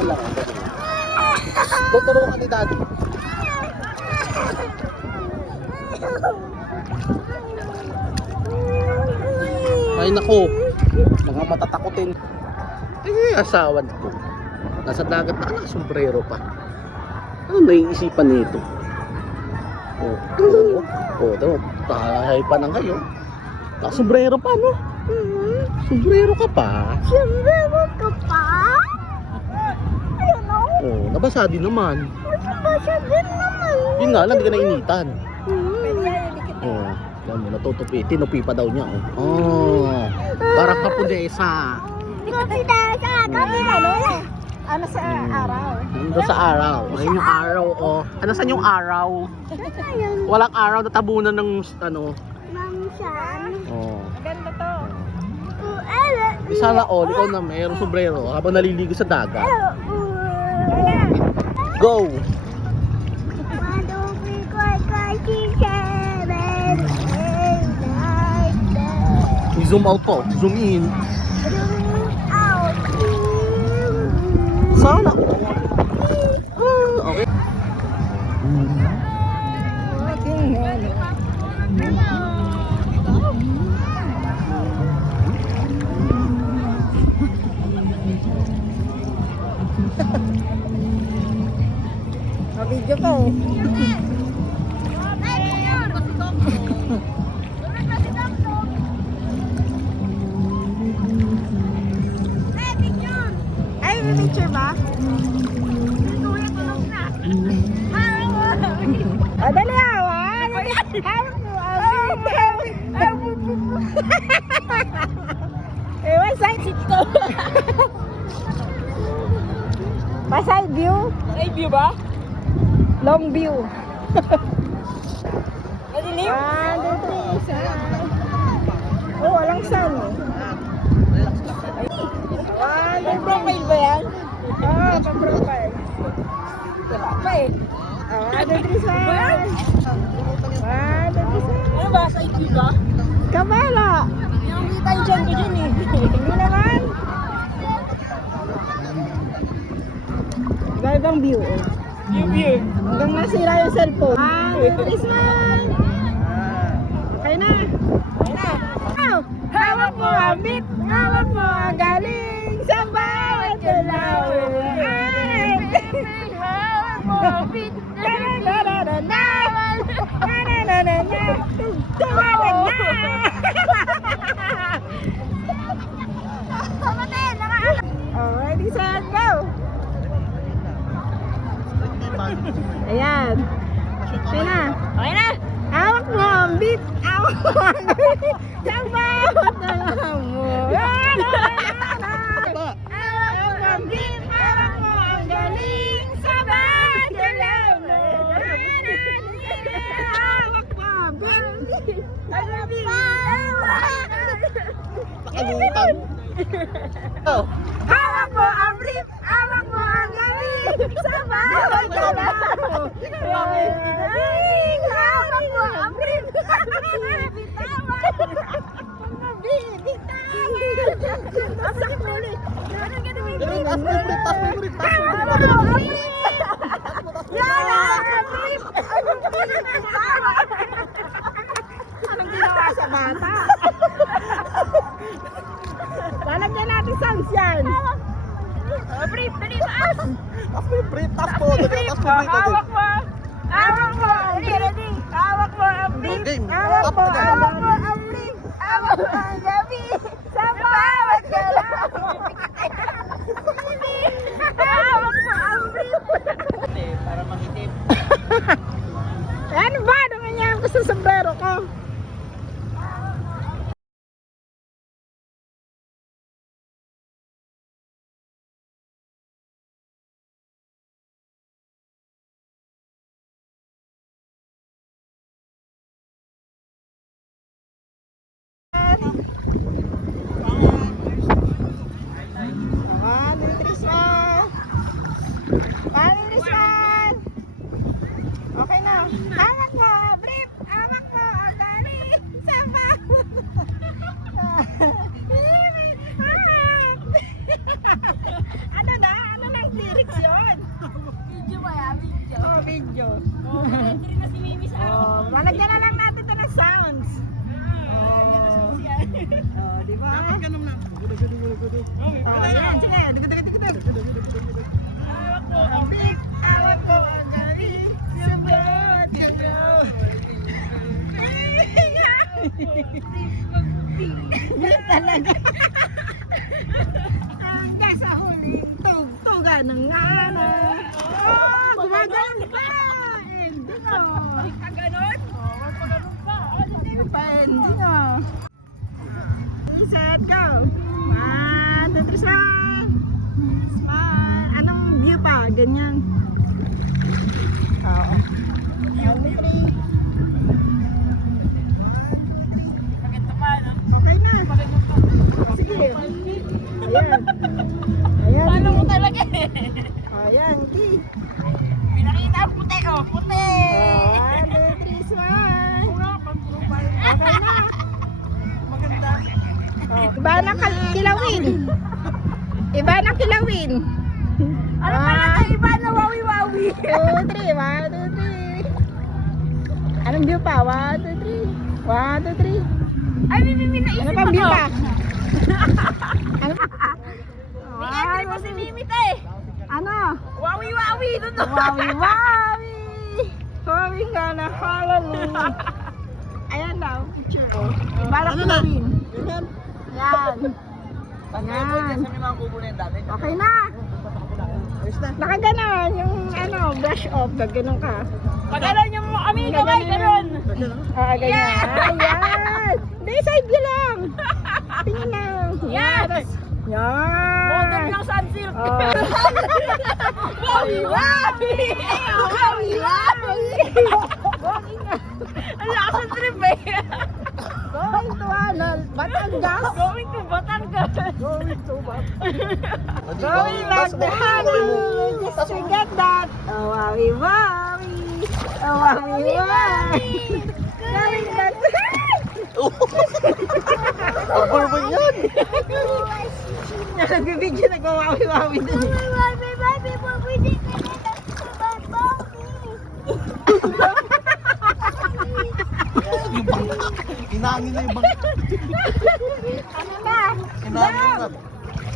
Ganun lang. Tuturuan ka ni daddy. Ay nako, mga matatakotin. Asawan ko. Nasa dagat na, sombrero pa. Ano naiisipan nito? Tahay pa ng kayo. Sombrero pa, no? Sombrero ka pa. Sombrero ka pa? Ayun o. Nabasa din naman. Nabasa din naman. Yun nga lang, hindi ka nainitan. Pwede yan, dikit. Yan mo, natutupi. Tinupi pa daw niya. Parang kapudesa. Kapidasa. Ano sa araw? Nandun sa araw. Ayun yung araw, Ano saan yung araw? Walang araw na tabunan ng, Mamsan. Maganda to. Sana ikaw na mayroong sombrero habang naliligo sa dagat. Go! 1, 2, 3, 4, 5, 6, 7, 8, 9, 10. Zoom out po. Zoom in. Out. Sana. Okay. Video ka eh. Ay, may picture ba? Dali awan. Ewan, side seat ko. Pa-side view? Side view ba? Long view. Madilim? 1, 2, 3, walang sun. 1, 2, 3. Profile ba yan? Pa-profile. Pa eh. 1, 2, 3, 1, 2, 3, Ano ba? Side view ba? Kabala. Yung kita yung dyan ko dyan eh. Hindi naman. Ibang view. View. Hanggang nasira yung cellphone. 1, 2, 3, smile. Okay na. Hawak mo ang beat. Hawak mo ang galing. Sa bawat galaw. Hawak mo ang beat. Ready, set, go! Ayan. Okay na. Okay na. Hawak mo ang beat. Hawak mo ang galing. Sa bawat galaw mo. Hawak mo ang beat. Hawak mo ang galing. Sa bawat galaw mo. Hawak mo ang beat. Nakalutan. Hawak mo ang beat. Hawak mo ang galing. Sa bawat galaw mo. Hawak mo ang beat. Ang sakit mo ulit. Anong ginawa sa bata? Lalagyan natin sounds yan. Brief, dali taas. Hawak mo. Hawak mo. Ready? Hawak mo ang beat. Hawak mo ang beat. Hawak mo ang gabi. Sa bawat galaw mo. Hawak mo ang beat. Para mangitim. Ano ba? Ano nga gusto sa sombrero ko? Okay na. Hawak mo, brief. Hawak mo, galing. Sama. Ano na? Ano nang clear? Oh, video. Oh, malagyan na lang natin ito ng sounds. Oh, di ba? Oh, yan, sige. Dugod. Awak ko ang gabi, subot galaw. Talaga. Hanggang sa huling tugtugan ng nanay. Oh, gumagano'n pa! Ending oh. Ganon? Magpaganon pa. Pa-ending oh. Set, go! 1, 2, 3, smile! Smile! Anong view pa? Ganyan. Oo. 1, 2, 3. Maganda pa, no? Okay na. Maganda pa. Sige. Ayan. Ayan. Paano mo talaga eh? Ayan, di. Pinakita ang puti, oh. Puti! Oh, 1, 2, 3, smile! Okay na. Maganda. Oh, iba na kilawin. Iba na kilawin. Ano pala ito? Iba na wawi-wawi. 2, 3. 1, 2, 3. Anong view pa? 1, 2, 3. 1, 2, 3. Ay, Mimi, naisip Ano pang view pa? Ano? Ni-entry mo si Mimi, te. Ano? Wawi-wawi. Doon to. Wawi! Wawi nga na hallelujah. Ayan daw, picture. Iba na kilawin. Yan. Yan. Okay na. Nakaganon yung ano, brush off. Gaganon ka. Pag-alam niyo mo kami, kamay, ganon. Ah, ganyan. Ayan. Hindi, side view lang. Tingin lang. Yan. Modern Yan. ng sunsilk. Oh. Wawi-wawi. Wawi-wawi. Ang lakas ng trip eh. Going to Batangas. Going to Batangas. Going back to Honolulu just to get that. Oh, wawi-wawi. Oh, wawi-wawi. Going back to Over ba yan? Nagbibidyo, nagwawawi-wawi dun. Yung bangka. Inangin na yung bangka. Ano na? Inangin na.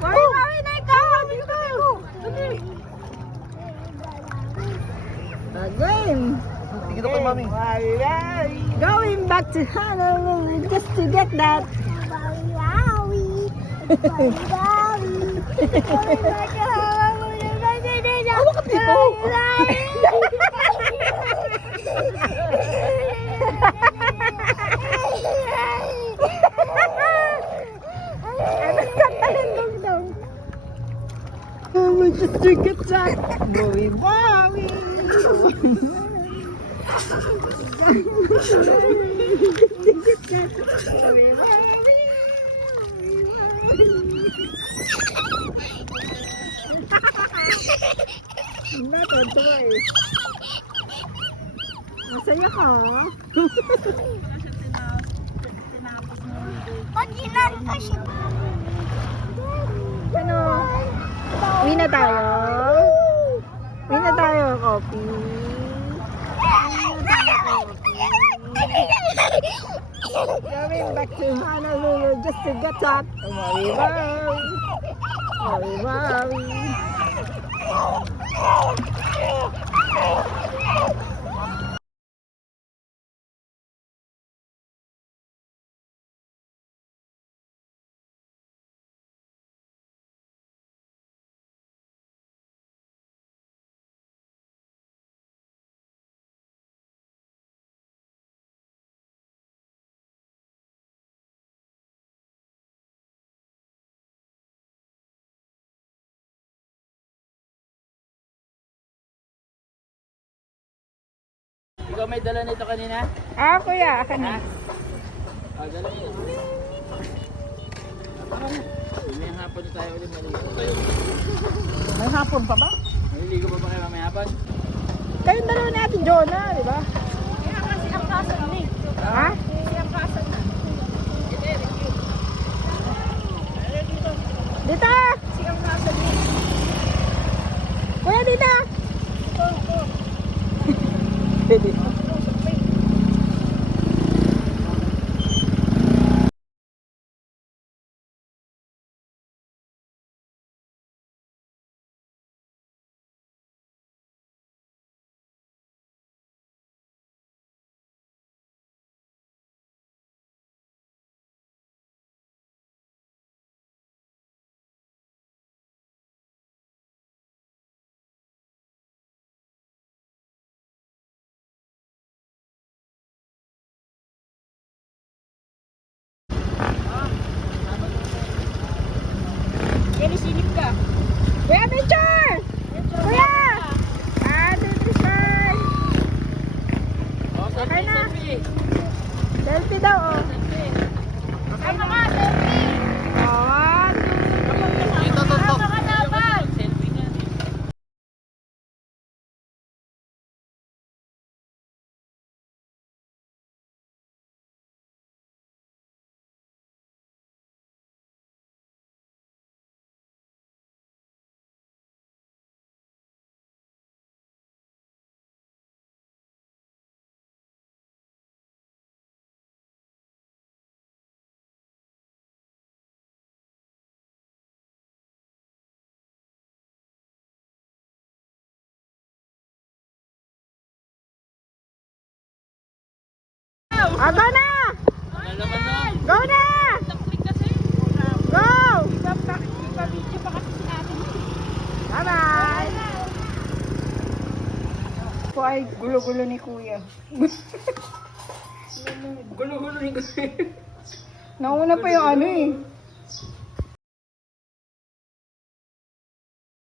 Wawi-wawi na ikaw! Dito! Again! Tingin ako, mami. Wawi-wawi. Going back to Honolulu just to get that. Ano ka tipo? Just to get that. Wawi-wawi. Ano to? Ito eh. Masaya ka. Ano? Uwi na tayo. Uwi na tayo, coffee. Going back to Honolulu just to get that. Wawi-wawi. Wawi-wawi. Ikaw may dala nito kanina? Ah, kuya, akin na. Dala nito. May hapon na tayo ulit maligo. May hapon pa ba? Maliligo pa ba kayo mamaya hapon? Kayong dalawa natin, Jonah, di ba? Kaya kasi ang kasan ni. Ha? Kasi ang kasan na. Dito! Kasi ang kasan ni. Kuya, dito! Kelly, silip ka. Kuya, picture! Kuya! Nutrition! Okay na. Selfie daw, oh. Okay na nga, selfie! Oh, 1, 2, 3. Dito, tutok. Selfie na. Go na! Lalaman na. Go na! Click kasi. Go! Ipa-video pa kasi si ate mo. Bye-bye! Po ay gulo-gulo ni Kuya. Gulo-gulo ni kasi. Nauna pa yung ano eh.